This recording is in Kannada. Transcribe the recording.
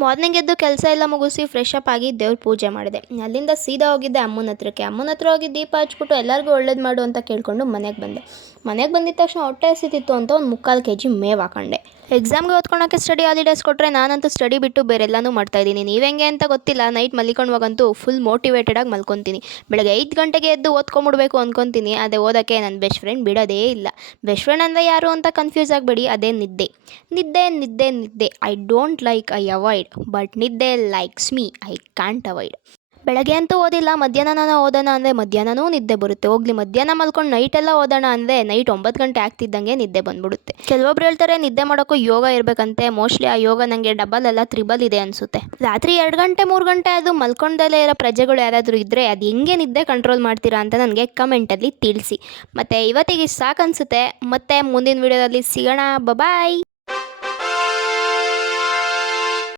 ಮಾರ್ನಿಂಗ್ ಎದ್ದು ಕೆಲಸ ಎಲ್ಲ ಮುಗಿಸಿ ಫ್ರೆಶ್ ಅಪ್ ಆಗಿ ದೇವ್ರ ಪೂಜೆ ಮಾಡಿದೆ. ಅಲ್ಲಿಂದ ಸೀದಾ ಹೋಗಿದ್ದೆ ಅಮ್ಮನ ಹತ್ರಕ್ಕೆ. ಅಮ್ಮನ ಹತ್ರ ಹೋಗಿ ದೀಪ ಹಚ್ಬಿಟ್ಟು ಎಲ್ಲರಿಗೂ ಒಳ್ಳೇದು ಮಾಡು ಅಂತ ಕೇಳಿಕೊಂಡು ಮನೆಗೆ ಬಂದೆ. ಮನೆಗೆ ಬಂದಿದ್ದ ತಕ್ಷಣ ಹೊಟ್ಟೆ ಹಸಿತಿತ್ತು ಅಂತ ಒಂದು 3/4 kg ಮೇವು ಹಾಕೊಂಡೆ. ಎಕ್ಸಾಮ್ಗೆ ಓದ್ಕೊಳಕ್ಕೆ ಸ್ಟಡಿ ಹಾಲಿಡೇಸ್ ಕೊಟ್ಟರೆ ನಾನಂತೂ ಸ್ಟಡಿ ಬಿಟ್ಟು ಬೇರೆಲ್ಲನೂ ಮಾಡ್ತಾಯಿದ್ದೀನಿ. ನೀವು ಹೆಂಗೆ ಅಂತ ಗೊತ್ತಿಲ್ಲ, ನೈಟ್ ಮಲ್ಕೊಂಡಾಗಂತೂ ಫುಲ್ ಮೋಟಿವೇಟೆಡಾಗಿ ಮಲ್ಕೊತೀನಿ. ಬೆಳಗ್ಗೆ 5 ಗಂಟೆಗೆ ಎದ್ದು ಓದ್ಕೊಂಬಿಡ್ಬೇಕು ಅಂದ್ಕೊತೀನಿ. ಅದೇ ಓದೋಕ್ಕೆ ನನ್ನ ಬೆಸ್ಟ್ ಫ್ರೆಂಡ್ ಬಿಡೋದೇ ಇಲ್ಲ. ಬೆಸ್ಟ್ ಫ್ರೆಂಡ್ ಅಂದರೆ ಯಾರು ಅಂತ ಕನ್ಫ್ಯೂಸ್ ಆಗಬೇಡಿ, ಅದೇ ನಿದ್ದೆ. ನಿದ್ದೆ ನಿದ್ದೆ ನಿದ್ದೆ. I don't like, I avoid, but ನಿದ್ದೆ likes me, I can't avoid. ಬೆಳಗ್ಗೆ ಅಂತೂ ಓದಿಲ್ಲ, ಮಧ್ಯಾಹ್ನ ಓದೋಣ ಅಂದರೆ ಮಧ್ಯಾಹ್ನನೂ ನಿದ್ದೆ ಬರುತ್ತೆ. ಹೋಗ್ಲಿ, ಮಧ್ಯಾಹ್ನ ಮಲ್ಕೊಂಡು ನೈಟೆಲ್ಲ ಓದೋಣ ಅಂದರೆ ನೈಟ್ 9 ಗಂಟೆ ಆಗ್ತಿದ್ದಂಗೆ ನಿದ್ದೆ ಬಂದ್ಬಿಡುತ್ತೆ. ಕೆಲವೊಬ್ರು ಹೇಳ್ತಾರೆ ನಿದ್ದೆ ಮಾಡೋಕ್ಕೂ ಯೋಗ ಇರಬೇಕಂತೆ. ಮೋಸ್ಟ್ಲಿ ಆ ಯೋಗ ನನಗೆ ಡಬಲ್ ಅಲ್ಲ ತ್ರಿಬಲ್ ಇದೆ ಅನಿಸುತ್ತೆ. ರಾತ್ರಿ 2 ಗಂಟೆ 3 ಗಂಟೆ ಅದು ಮಲ್ಕೊಂಡಲ್ಲೇ ಇರೋ ಪ್ರಜೆಗಳು ಯಾರಾದರೂ ಇದ್ದರೆ ಅದು ಹೆಂಗೆ ನಿದ್ದೆ ಕಂಟ್ರೋಲ್ ಮಾಡ್ತೀರಾ ಅಂತ ನನಗೆ ಕಮೆಂಟಲ್ಲಿ ತಿಳಿಸಿ. ಮತ್ತು ಇವತ್ತಿಗೆ ಸಾಕು ಅನಿಸುತ್ತೆ. ಮತ್ತೆ ಮುಂದಿನ ವೀಡಿಯೋದಲ್ಲಿ ಸಿಗೋಣ. ಬಾಯ್.